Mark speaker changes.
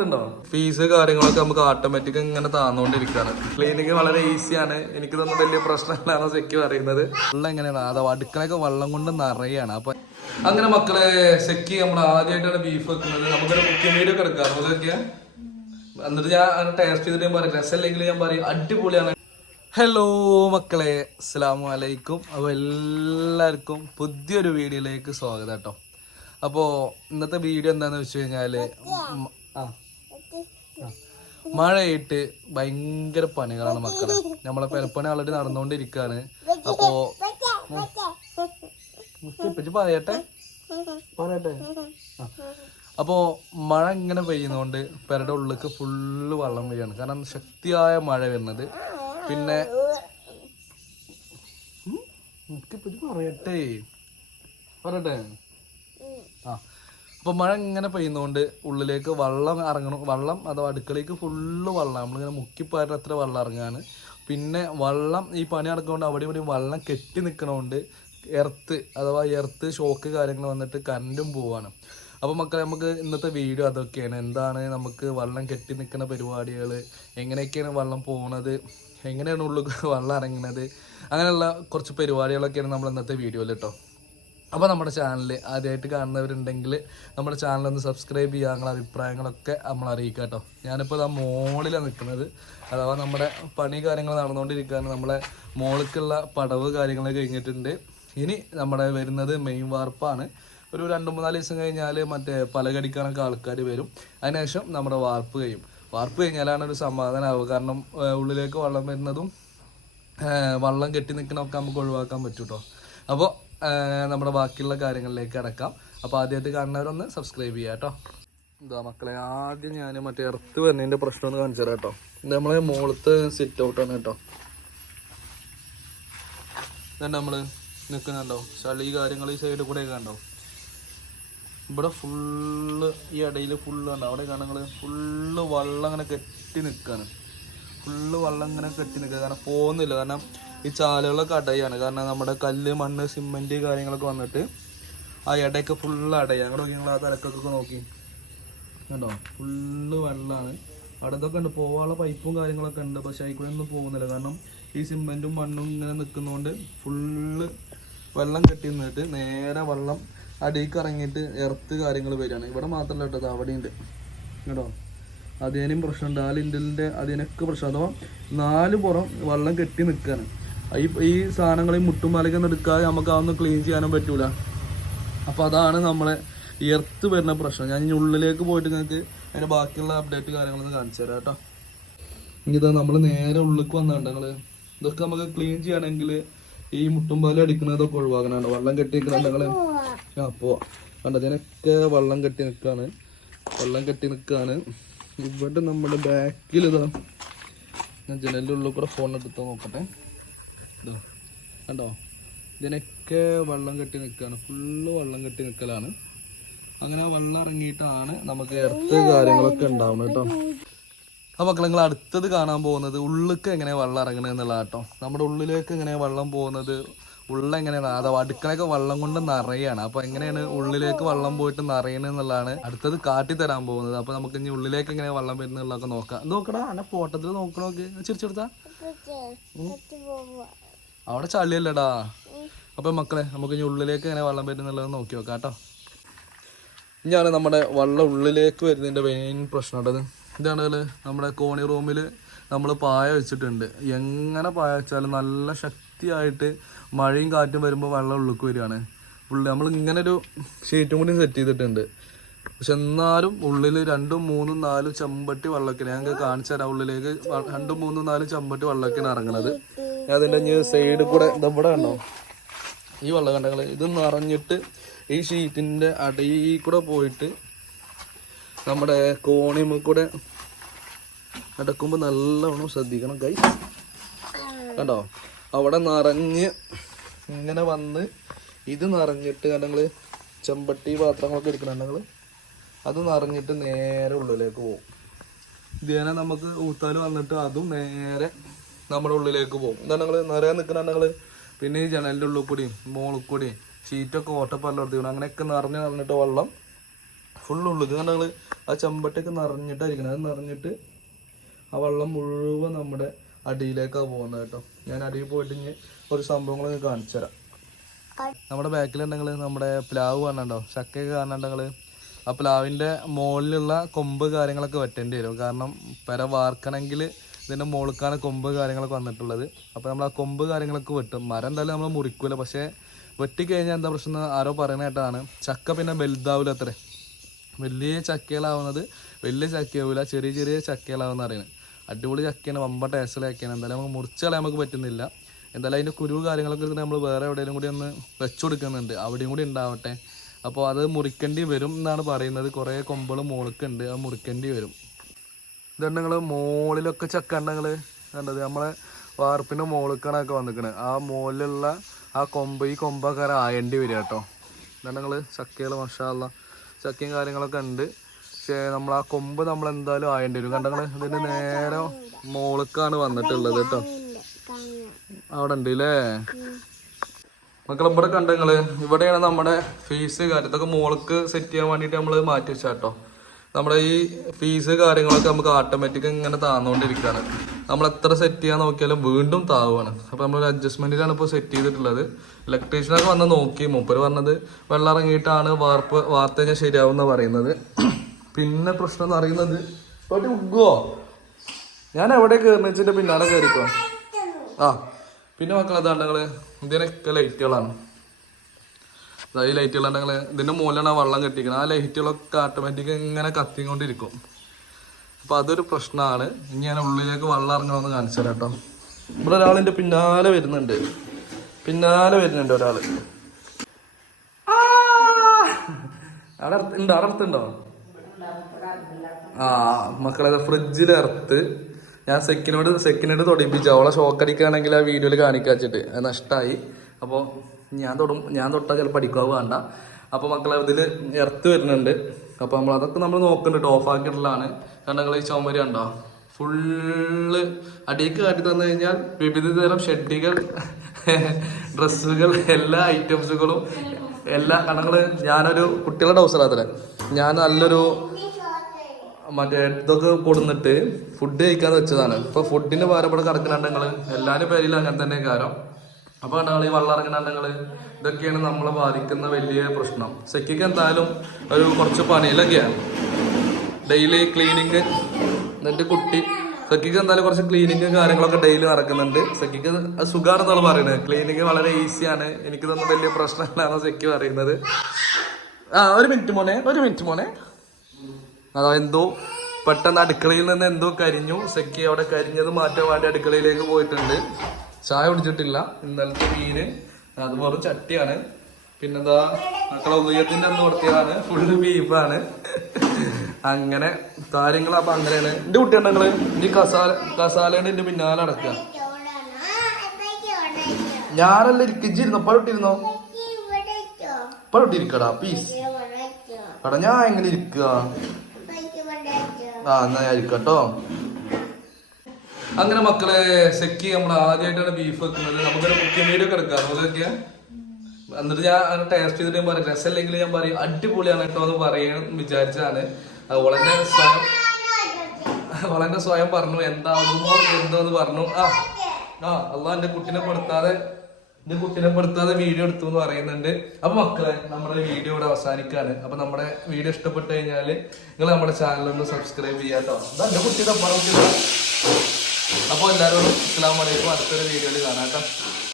Speaker 1: ഉണ്ടോ ഫീസ് കാര്യങ്ങളൊക്കെ നമുക്ക് ഓട്ടോമാറ്റിക് ഇങ്ങനെ താന്നുകൊണ്ടിരിക്കുകയാണ് ക്ലീനിങ് വളരെ ഈസിയാണ് എനിക്ക് തോന്നുന്നു വലിയ പ്രശ്നമില്ലാന്ന് സെക്കി പറയുന്നത്. വെള്ളം എങ്ങനെയാണ്? അതോ അടുക്കളയൊക്കെ വെള്ളം കൊണ്ട് നിറയാണ്. അപ്പൊ അങ്ങനെ മക്കളെ സെക്കി നമ്മൾ ആദ്യമായിട്ടാണ് ബീഫ് വെക്കുന്നത്. നമുക്കൊരു കുക്കിംഗ് വീഡിയോ എടുക്കാം. നമുക്കൊക്കെ എന്നിട്ട് ഞാൻ ടേസ്റ്റ് ചെയ്തിട്ട് ഞാൻ പറയും. രസമല്ലെങ്കിൽ ഞാൻ പറയും. അടിപൊളിയാണ്. ഹലോ മക്കളെ. അസ്സലാമു അലൈക്കും. അപ്പോൾ എല്ലാവർക്കും പുതിയൊരു വീഡിയോയിലേക്ക് സ്വാഗതം കേട്ടോ. അപ്പോൾ ഇന്നത്തെ വീഡിയോ എന്താണെന്ന് വെച്ച് ആ. മഴയായിട്ട് ഭയങ്കര പണികളാണ് മക്കളെ. നമ്മളെ പെരപ്പണി ആൾറെഡി നടന്നുകൊണ്ടിരിക്കുകയാണ് അപ്പോ പറയട്ടെ? പറയട്ടെ? അപ്പോ മഴ ഇങ്ങനെ പെയ്യുന്നതുകൊണ്ട് പെരയുടെ ഉള്ളിലേക്ക് ഫുള്ള് വെള്ളം വീഴാണ് കാരണം ശക്തിയായ മഴ വരുന്നത്. പിന്നെ പറയട്ടെ? പറയട്ടെ? അപ്പൊ മഴ ഇങ്ങനെ പെയ്യുന്നതുകൊണ്ട് ഉള്ളിലേക്ക് വെള്ളം ഇറങ്ങണം. വെള്ളം അഥവാ അടുക്കളയ്ക്ക് ഫുള്ള് വെള്ളം. നമ്മളിങ്ങനെ മുക്കിപ്പോയിട്ട് അത്ര വെള്ളം ഇറങ്ങാണ്. പിന്നെ വെള്ളം ഈ പണി നടക്കുന്നതുകൊണ്ട് അവിടെ ഇവിടെ വെള്ളം കെട്ടി നിൽക്കണോണ്ട് എർത്ത് അഥവാ എർത്ത് ഷോക്ക് കാര്യങ്ങൾ വന്നിട്ട് കറണ്ടും പോവാണ്. അപ്പോൾ മക്കളെ നമുക്ക് ഇന്നത്തെ വീഡിയോ അതൊക്കെയാണ്. എന്താണ് നമുക്ക് വെള്ളം കെട്ടി നിൽക്കുന്ന പരിപാടികൾ എങ്ങനെയൊക്കെയാണ് വെള്ളം പോണത്? എങ്ങനെയാണ് ഉള്ളിൽ വെള്ളം ഇറങ്ങുന്നത് അങ്ങനെയുള്ള കുറച്ച് പരിപാടികളൊക്കെയാണ് നമ്മൾ ഇന്നത്തെ വീഡിയോയിൽ കേട്ടോ അപ്പോൾ നമ്മുടെ ചാനൽ ആദ്യമായിട്ട് കാണുന്നവരുണ്ടെങ്കിൽ നമ്മുടെ ചാനൽ ഒന്ന് സബ്സ്ക്രൈബ് ചെയ്യുക നിങ്ങളുടെ അഭിപ്രായങ്ങളൊക്കെ നമ്മൾ അറിയിക്കുക കേട്ടോ ഞാനിപ്പോൾ ആ മോളിലാണ് നിൽക്കുന്നത് അഥവാ നമ്മുടെ പണി കാര്യങ്ങൾ നടന്നുകൊണ്ടിരിക്കുകയാണ് നമ്മളെ മോളിക്കുള്ള പടവ് കാര്യങ്ങൾ കഴിഞ്ഞിട്ടുണ്ട്. ഇനി നമ്മുടെ വരുന്നത് മെയിൻ വാർപ്പാണ്. ഒരു രണ്ട് മൂന്നാൽ ദിവസം കഴിഞ്ഞാൽ മറ്റേ പലകടിക്കാനൊക്കെ ആൾക്കാർ വരും. അതിനുശേഷം നമ്മുടെ വാർപ്പ് കഴിയും. വാർപ്പ് കഴിഞ്ഞാലാണ് ഒരു സമാധാനമാവുക കാരണം ഉള്ളിലേക്ക് വെള്ളം വരുന്നതും വള്ളം കെട്ടി നിൽക്കണമൊക്കെ നമുക്ക് ഒഴിവാക്കാൻ പറ്റും കേട്ടോ അപ്പോൾ നമ്മുടെ ബാക്കിയുള്ള കാര്യങ്ങളിലേക്ക് അടക്കാം അപ്പോൾ ആദ്യമായിട്ട് കാണുന്നവരൊന്ന് സബ്സ്ക്രൈബ് ചെയ്യാം കേട്ടോ. എന്താ മക്കളെ ആദ്യം ഞാൻ മറ്റേ ഇറത്ത് വരുന്നതിന്റെ പ്രശ്നം ഒന്ന് കാണിച്ചു തരാം കേട്ടോ. ഇത് നമ്മളെ മുകളത്തെ സിറ്റ് ഔട്ടാണ് കേട്ടോ. ഇതുണ്ട് നമ്മൾ നിൽക്കുന്നുണ്ടോ ചളി കാര്യങ്ങൾ ഈ സൈഡിൽ കൂടെ കണ്ടോ? ഇവിടെ ഫുള്ള് ഈ ഇടയിൽ ഫുള്ള് ഉണ്ട് അവിടെ കാണുന്നത് ഫുള്ള് വെള്ളം അങ്ങനെ കെട്ടി നിൽക്കുകയാണ് ഫുള്ള് വെള്ളം ഇങ്ങനെ കെട്ടി നിൽക്കുക കാരണം പോകുന്നില്ല കാരണം ഈ ചാലുകളൊക്കെ അടയാണ്. കാരണം നമ്മുടെ കല്ല് മണ്ണ് സിമെന്റ് കാര്യങ്ങളൊക്കെ വന്നിട്ട് ആ ഇടയൊക്കെ ഫുള്ള് അടയാണ്. അങ്ങോട്ട് നോക്കി നിങ്ങൾ ആ തലക്കൊക്കെ നോക്കി. കണ്ടോ? ഫുള്ള് വെള്ളമാണ് അവിടെ ഇതൊക്കെ ഉണ്ട്. പോവാനുള്ള പൈപ്പും കാര്യങ്ങളൊക്കെ ഉണ്ട്. പക്ഷേ അതിൽ ഒന്നും പോകുന്നില്ല. കാരണം ഈ സിമെന്റും മണ്ണും ഇങ്ങനെ നിൽക്കുന്നതുകൊണ്ട് ഫുള്ള് വെള്ളം കെട്ടി നിന്നിട്ട് നേരെ വെള്ളം അടിയിലേക്ക് ഇറങ്ങിയിട്ട് എർത്ത് കാര്യങ്ങൾ വരികയാണ് ഇവിടെ മാത്രമല്ല കേട്ടോ അവിടെ ഉണ്ട് കേട്ടോ അതിനും പ്രശ്നമുണ്ട് ആ ലിൻഡലിന്റെ അതിനൊക്കെ പ്രശ്നം. അഥവാ നാല് പുറം വെള്ളം കെട്ടി നിൽക്കുകയാണ് ഈ ഈ സാധനങ്ങൾ ഈ മുട്ടുമാലൊക്കെ എടുക്കാതെ നമുക്ക് അതൊന്നും ക്ലീൻ ചെയ്യാനും പറ്റൂല. അപ്പോൾ അതാണ് നമ്മളെ എർത്ത് വരുന്ന പ്രശ്നം. ഞാൻ ഉള്ളിലേക്ക് പോയിട്ട് നിങ്ങൾക്ക് അതിന്റെ ബാക്കിയുള്ള അപ്ഡേറ്റ് കാര്യങ്ങളൊന്ന് കാണിച്ചു തരാം കേട്ടോ. ഇതാ നമ്മൾ നേരെ ഉള്ളിലേക്ക് വന്നിട്ടുണ്ട് ഞങ്ങൾ ഇതൊക്കെ നമുക്ക് ക്ലീൻ ചെയ്യണമെങ്കിൽ ഈ മുട്ടുംപാലം അടിക്കുന്നതൊക്കെ ഒഴിവാക്കാനാണ് വെള്ളം കെട്ടി നിൽക്കണം ഞങ്ങൾ ആ പോവാ. കണ്ട വെള്ളം കെട്ടി നിൽക്കുകയാണ് വെള്ളം കെട്ടി നിൽക്കുകയാണ് ഇവിടെ നമ്മുടെ ബാക്കിൽ ഇതാ ഞാൻ ജനലിന്റെ ഉള്ളിൽ കൂടെ ഫോൺ എടുത്ത് നോക്കട്ടെ. ഇതാ കണ്ടോ? ഇതിനൊക്കെ വെള്ളം കെട്ടി നിൽക്കുകയാണ്. ഫുള്ള് വെള്ളം കെട്ടി നിൽക്കലാണ്. അങ്ങനെ ആ വെള്ളം ഇറങ്ങിയിട്ടാണ് നമുക്ക് എർത്ത് കാര്യങ്ങളൊക്കെ ഉണ്ടാവുന്നത് കേട്ടോ. അപ്പോൾ മക്കളെ നിങ്ങൾ അടുത്തത് കാണാൻ പോകുന്നത് ഉള്ളിലേക്ക് എങ്ങനെ വെള്ളം ഇറങ്ങണത് എന്നുള്ള കേട്ടോ. നമ്മുടെ ഉള്ളിലേക്ക് എങ്ങനെ വെള്ളം പോകുന്നത്? ഉള്ള എങ്ങനെയാണ്? അഥവാ അടുക്കളയൊക്കെ വെള്ളം കൊണ്ട് നിറയാണ്. അപ്പോൾ എങ്ങനെയാണ് ഉള്ളിലേക്ക് വെള്ളം പോയിട്ട് നിറയണത് എന്നുള്ളതാണ് അടുത്തത് കാട്ടി തരാൻ പോകുന്നത്. അപ്പോൾ നമുക്ക് ഇനി ഉള്ളിലേക്ക് എങ്ങനെ വെള്ളം വരുന്നുള്ളതൊക്കെ നോക്കാം. നോക്കടാ എന്നെ ഫോട്ടോത്തിൽ നോക്കണോക്ക് ചിരിച്ചെടുത്താ? അവിടെ ചളിയല്ലടാ. അപ്പൊ മക്കളെ നമുക്ക് ഇനി ഉള്ളിലേക്ക് എങ്ങനെ വെള്ളം വരുന്നുള്ളത് നോക്കി നോക്കാം കേട്ടോ. ഇനിയാണ് നമ്മുടെ വെള്ളം ഉള്ളിലേക്ക് വരുന്നതിന്റെ മെയിൻ പ്രശ്നം ഉള്ളത് ഇതാണ് നമ്മുടെ കോണി റൂമിൽ നമ്മൾ പായ വെച്ചിട്ടുണ്ട്. എങ്ങനെ പായ വെച്ചാലും നല്ല ശക്തിയായിട്ട് മഴയും കാറ്റും വരുമ്പോൾ വെള്ളം ഉള്ളിലേക്ക് വരികയാണ്. ഉള്ളിൽ നമ്മൾ ഇങ്ങനെ ഒരു ഷീറ്റും കൂടി സെറ്റ് ചെയ്തിട്ടുണ്ട്. പക്ഷെ എന്നാലും ഉള്ളിൽ രണ്ടും മൂന്നും നാലും ചെമ്പട്ടി വെള്ളക്കിന്. ഞങ്ങൾക്ക് കാണിച്ചു തരാം ഉള്ളിലേക്ക്. രണ്ടും മൂന്നും നാലും ചെമ്പട്ടി വെള്ളക്കിന് ഇറങ്ങണത്. അതിന്റെ സൈഡ് കൂടെ ഇവിടെ കണ്ടോ? ഈ വെള്ളം കണ്ടങ്ങൾ ഇത് നിറഞ്ഞിട്ട് ഈ ഷീറ്റിന്റെ അടിയിൽ കൂടെ പോയിട്ട് നമ്മുടെ കോണിമ കൂടെ നടക്കുമ്പോൾ നല്ലവണ്ണം ശ്രദ്ധിക്കണം കൈ കണ്ടോ? അവിടെ നിറഞ്ഞ് ഇങ്ങനെ വന്ന് ഇത് നിറഞ്ഞിട്ട് കണ്ടങ്ങൾ ചെമ്പട്ടി പാത്രങ്ങളൊക്കെ എടുക്കണുണ്ടെങ്കിൽ അത് നിറഞ്ഞിട്ട് നേരെ ഉള്ളിലേക്ക് പോകും. ഇതേനെ നമുക്ക് ഊത്താൽ വന്നിട്ട് അതും നേരെ നമ്മുടെ ഉള്ളിലേക്ക് പോകും. എന്താണ് നിങ്ങൾ നിറയെ നിൽക്കണ പിന്നെ ഈ ജനലിന്റെ ഉള്ളിൽ കൂടിയും മോളിൽ കൂടിയും ഷീറ്റൊക്കെ ഓട്ടപ്പല്ല വീണ് അങ്ങനെയൊക്കെ നിറഞ്ഞ് നിറഞ്ഞിട്ട് വെള്ളം ഫുള്ള് ഇത് ഞങ്ങൾ ആ ചെമ്പട്ടൊക്കെ നിറഞ്ഞിട്ടായിരിക്കണം. അത് നിറഞ്ഞിട്ട് ആ വെള്ളം മുഴുവൻ നമ്മുടെ അടിയിലേക്കാണ് പോകുന്നത് കേട്ടോ. ഞാൻ അടിയിൽ പോയിട്ട് ഇനി ഒരു സംഭവങ്ങളൊക്കെ കാണിച്ചു തരാം. നമ്മുടെ ബാക്കിലുണ്ടെങ്കിൽ നമ്മുടെ പ്ലാവ് കാണണ്ടോ ചക്കയൊക്കെ കാണണ്ടെങ്കിൽ ആ പ്ലാവിന്റെ മുകളിലുള്ള കൊമ്പ് കാര്യങ്ങളൊക്കെ വെട്ടേണ്ടി വരും. കാരണം പെര വാർക്കണമെങ്കിൽ ഇതിന്റെ മുകൾക്കാണ് കൊമ്പ് കാര്യങ്ങളൊക്കെ വന്നിട്ടുള്ളത്. അപ്പോൾ നമ്മൾ ആ കൊമ്പ് കാര്യങ്ങളൊക്കെ വെട്ടും. മരം എന്തായാലും നമ്മൾ മുറിക്കൂല. പക്ഷേ വെട്ടിക്കഴിഞ്ഞാൽ എന്താ പ്രശ്നം ആരോ പറയണേട്ടാണ് ചക്ക പിന്നെ വലുതാവില്ല അത്രേ. വലിയ ചക്കകളാവുന്നത് വലിയ ചക്കയാവില്ല ചെറിയ ചെറിയ ചക്കകളാവുന്ന അറിയണം. അടിപൊളി ചക്കയാണ്. വമ്പ ടേസ്റ്റിലെ ചക്കയാണ്. എന്തായാലും നമുക്ക് മുറിച്ച് കളയാൻ നമുക്ക് പറ്റുന്നില്ല. എന്തായാലും അതിന്റെ കുരുവ് കാര്യങ്ങളൊക്കെ നമ്മൾ വേറെ എവിടെയെങ്കിലും കൂടി ഒന്ന് വെച്ചു കൊടുക്കുന്നുണ്ട്. അവിടെയും കൂടി ഉണ്ടാവട്ടെ. അപ്പോൾ അത് മുറിക്കേണ്ടി വരും എന്നാണ് പറയുന്നത്. കുറേ കൊമ്പുകൾ മുളക്കുണ്ട് അത് മുറിക്കേണ്ടി വരും. ഇതുണ്ട് നിങ്ങൾ മുകളിലൊക്കെ ചക്ക ഉണ്ട് നിങ്ങൾ കണ്ടത് നമ്മളെ വാർപ്പിന്റെ മോളിക്കണൊക്കെ വന്നിക്കണ്. ആ മുകളിലുള്ള ആ കൊമ്പ് ഈ കൊമ്പൊക്കെ ആയേണ്ടി വരിക കേട്ടോ. ഇതാണ് ചക്കകൾ മഷാല്ല ചക്കയും കാര്യങ്ങളൊക്കെ ഉണ്ട് പക്ഷേ നമ്മൾ ആ കൊമ്പ് നമ്മൾ എന്തായാലും ആയേണ്ടി വരും. കണ്ടങ്ങൾ ഇതിന്റെ നേരെ മോളിക്കാണ് വന്നിട്ടുള്ളത് കേട്ടോ. അവിടെ ഉണ്ട് അല്ലേ മക്കളെ ഇവിടെ കണ്ടങ്ങൾ ഇവിടെയാണ് നമ്മുടെ ഫീസ് കാര്യത്തൊക്കെ മോൾക്ക് സെറ്റ് ചെയ്യാൻ വേണ്ടിയിട്ട് നമ്മൾ മാറ്റി വെച്ചാ കേട്ടോ. നമ്മുടെ ഈ ഫീസ് കാര്യങ്ങളൊക്കെ നമുക്ക് ഓട്ടോമാറ്റിക് ഇങ്ങനെ താന്നുകൊണ്ടിരിക്കുകയാണ് നമ്മൾ എത്ര സെറ്റ് ചെയ്യാൻ നോക്കിയാലും വീണ്ടും താവുകയാണ് അപ്പോൾ നമ്മൾ അഡ്ജസ്റ്റ്മെന്റിലാണ് ഇപ്പോൾ സെറ്റ് ചെയ്തിട്ടുള്ളത്. ഇലക്ട്രീഷ്യനൊക്കെ വന്ന് നോക്കി. മുപ്പർ പറഞ്ഞത് വെള്ളം ഇറങ്ങിയിട്ടാണ് വാർപ്പ് വാർത്ത കഴിഞ്ഞാൽ ശരിയാവും എന്ന് പറയുന്നത്. പിന്നെ പ്രശ്നം എന്ന് അറിയുന്നത് പട്ടി ഉഗ്ഗോ? ഞാൻ എവിടെ കയറുന്ന വെച്ചിട്ട് പിന്നാലെ കയറിക്കോ ആ. പിന്നെ മക്കളെ അതാണ്ടങ്ങൾ ഇതിനൊക്കെ ലൈറ്റുകളാണ് ദാ ലൈറ്റുകൾ ഉണ്ടെങ്കിൽ ഇതിന്റെ മുകളിലാണ് ആ വെള്ളം കെട്ടിക്കുന്നത് ആ ലൈറ്റുകളൊക്കെ ഓട്ടോമാറ്റിക് ഇങ്ങനെ കത്തിക്കൊണ്ടിരിക്കും. അപ്പോൾ അതൊരു പ്രശ്നമാണ്. ഇനി ഞാൻ ഉള്ളിലേക്ക് വെള്ളം ഇറങ്ങണമെന്ന് കാണിച്ചു തരാം കേട്ടോ. ഇവിടെ ഒരാളിന്റെ പിന്നാലെ വരുന്നുണ്ട്. പിന്നാലെ വരുന്നുണ്ട് ഒരാൾ! അവിടെ ഉണ്ടോ അവിടെ ആ മക്കളെ ഫ്രിഡ്ജിൽ ഇറത്ത് ഞാൻ സെക്കൻഡ് സെക്കൻഡ് തൊടിപ്പിച്ചു. അവളെ ഷോക്ക് അടിക്കുകയാണെങ്കിൽ ആ വീഡിയോയിൽ കാണിക്കാച്ചിട്ട്. അത് നഷ്ടമായി അപ്പോൾ ഞാൻ തൊടും ഞാൻ തൊട്ടാൽ ചിലപ്പോൾ അടിക്കുക വേണ്ട. അപ്പോൾ മക്കളെ ഇതിൽ എർത്ത് വരുന്നുണ്ട്. അപ്പോൾ നമ്മൾ അതൊക്കെ നമ്മൾ നോക്കുന്നുണ്ട് ഓഫ് ആക്കിയിട്ടുള്ളതാണ് കാരണം നിങ്ങൾ ഈ ചുമരി ഉണ്ടോ ഫുള്ള് അടിയിലേക്ക് കാട്ടി തന്നു കഴിഞ്ഞാൽ വിവിധ തരം ഷെഡികൾ ഡ്രസ്സുകൾ എല്ലാ ഐറ്റംസുകളും എല്ലാ കണങ്ങൾ ഞാനൊരു കുട്ടികളുടെ അവസരത്തിൽ ഞാൻ നല്ലൊരു മറ്റേ ഇതൊക്കെ കൊടുന്നിട്ട് ഫുഡ് കഴിക്കാന്ന് വെച്ചതാണ്. ഇപ്പൊ ഫുഡിന് പാരപ്പെടെ നിങ്ങൾ എല്ലാരും പേരിലും അങ്ങനെ തന്നെ കാരം അപ്പൊ കണ്ടാൾ ഈ വെള്ളം ഇതൊക്കെയാണ് നമ്മളെ ബാധിക്കുന്ന വലിയ പ്രശ്നം. സെക്കിക്ക് എന്തായാലും ഒരു കുറച്ച് പണിയിലൊക്കെയാണ് ഡെയിലി ക്ലീനിങ് എന്നിട്ട് കുട്ടി സെക്കിക്ക് എന്തായാലും കുറച്ച് ക്ലീനിങ് കാര്യങ്ങളൊക്കെ ഡെയിലി നടക്കുന്നുണ്ട്. സെക്കിക്ക് സുഖമാണെന്നാണ് പറയുന്നത്. ക്ലീനിങ് വളരെ ഈസിയാണ്. എനിക്ക് തന്നെ വലിയ പ്രശ്നമില്ലാന്ന് സെക്കി പറയുന്നത്. ആ ഒരു മിനിറ്റ് മോനെ ഒരു മിനിറ്റ് മോനെ. അതാ എന്തോ പെട്ടെന്ന് അടുക്കളയിൽ നിന്ന് എന്തോ കരിഞ്ഞു. സെക്കി അവിടെ കരിഞ്ഞത് മാറ്റാൻ വേണ്ടി അടുക്കളയിലേക്ക് പോയിട്ടുണ്ട്. ചായ കുടിച്ചിട്ടില്ല. ഇന്നലത്തെ മീന് അത് വെറും ചട്ടിയാണ്. പിന്നെന്താ മക്കളെ ഉദയത്തിന്റെ അന്ന് കൊടുത്തതാണ്. ഫുള്ള് ബീഫാണ്. അങ്ങനെ കാര്യങ്ങൾ അപ്പൊ അങ്ങനെയാണ്. എന്റെ കുട്ടിയാണ് ഇനി കസാല കസാലേന്റെ എന്റെ പിന്നാലെ അടക്കുക ഞാനല്ല ഇരിക്കിച്ചിരുന്നോ. പഴട്ടിരുന്നോ പഴട്ടിരിക്കടാ പീസ് എടാ ഞാൻ എങ്ങനെ ഇരിക്കുക ആ എന്നാ ഇരിക്കട്ടോ. അങ്ങനെ മക്കളെ സെക്കി നമ്മൾ ആദ്യമായിട്ടാണ് ബീഫ് വെക്കുന്നത്. നമുക്കൊരു കുക്കിംഗ് വീഡിയോ ഒക്കെ എടുക്കാം. എന്നിട്ട് ഞാൻ ടേസ്റ്റ് ചെയ്തിട്ട് ഞാൻ പറയും രസമല്ലെങ്കിൽ ഞാൻ പറയും അടിപൊളിയാണ് കേട്ടോ എന്ന് പറയാൻ വിചാരിച്ചാണ് വളരെ സ്വയം വളരെ സ്വയം പറഞ്ഞു എന്താകുമോ എന്തോ എന്ന് പറഞ്ഞു. ആ ആ അല്ല എന്റെ കുട്ടിനെ പെടുത്താതെ എന്റെ കുട്ടിനെ പെടുത്താതെ വീഡിയോ എടുത്തു എന്ന് പറയുന്നുണ്ട്. അപ്പൊ മക്കളെ നമ്മുടെ വീഡിയോ ഇവിടെ അവസാനിക്കാണ്. അപ്പൊ നമ്മുടെ വീഡിയോ ഇഷ്ടപ്പെട്ടു കഴിഞ്ഞാൽ നിങ്ങൾ നമ്മുടെ ചാനൽ ഒന്ന് സബ്സ്ക്രൈബ് ചെയ്യാട്ടോ. എന്റെ കുട്ടിയുടെ അപ്പുറം അപ്പൊ എല്ലാവരോടും അസ്സാം വലൈക്കും അടുത്തൊരു വീഡിയോയിൽ കാണാം കേട്ടോ.